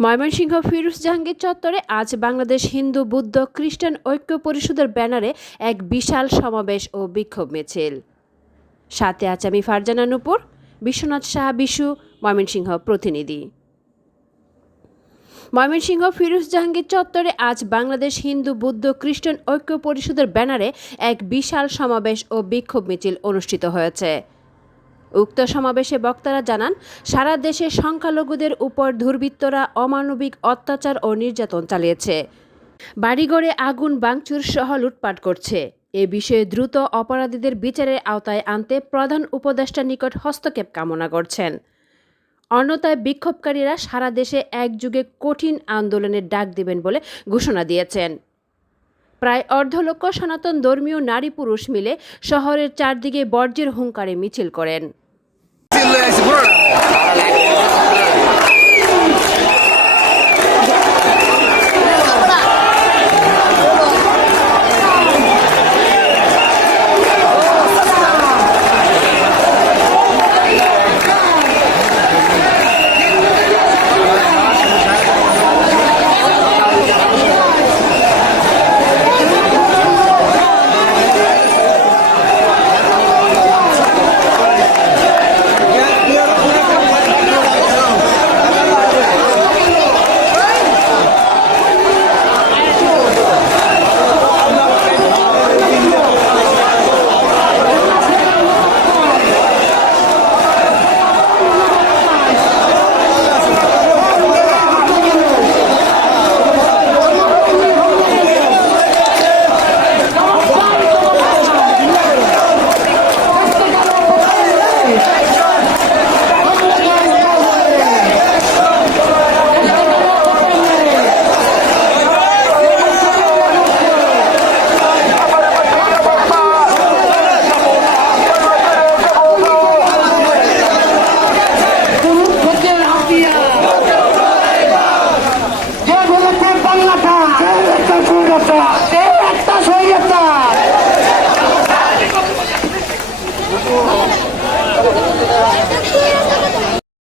ময়মনসিংহ ফিরোজ জাহাঙ্গীর চত্বরে আজ বাংলাদেশ হিন্দু, বুদ্ধ, খ্রিস্টান ঐক্য পরিষদের ব্যানারে এক বিশাল সমাবেশ ও বিক্ষোভ মিছিল। সাথে আছে আমি ফারজানা নুপুর, বিশ্বনাথ সাহা বিশু, ময়মনসিংহ প্রতিনিধি। ময়মনসিংহ ফিরোজ জাহাঙ্গীর চত্বরে আজ বাংলাদেশ হিন্দু, বুদ্ধ, খ্রিস্টান ঐক্য পরিষদের ব্যানারে এক বিশাল সমাবেশ ও বিক্ষোভ মিছিল অনুষ্ঠিত হয়েছে। উক্ত সমাবেশে বক্তারা জানান, সারা দেশে সংখ্যালঘুদের উপর দুর্বৃত্তরা অমানবিক অত্যাচার ও নির্যাতন চালিয়েছে। বাড়িঘরে আগুন বাংচুর সহ লুটপাট করছে। এ বিষয়ে দ্রুত অপরাধীদের বিচারের আওতায় আনতে প্রধান উপদেষ্টার নিকট হস্তক্ষেপ কামনা করছেন। অন্যথায় বিক্ষোভকারীরা সারা দেশে একযুগে কঠিন আন্দোলনের ডাক দেবেন বলে ঘোষণা দিয়েছেন। প্রায় অর্ধ লক্ষ সনাতন ধর্মীয় নারী পুরুষ মিলে শহরের চারদিকে বর্জ্যের হুঙ্কারে মিছিল করেন। little ass word.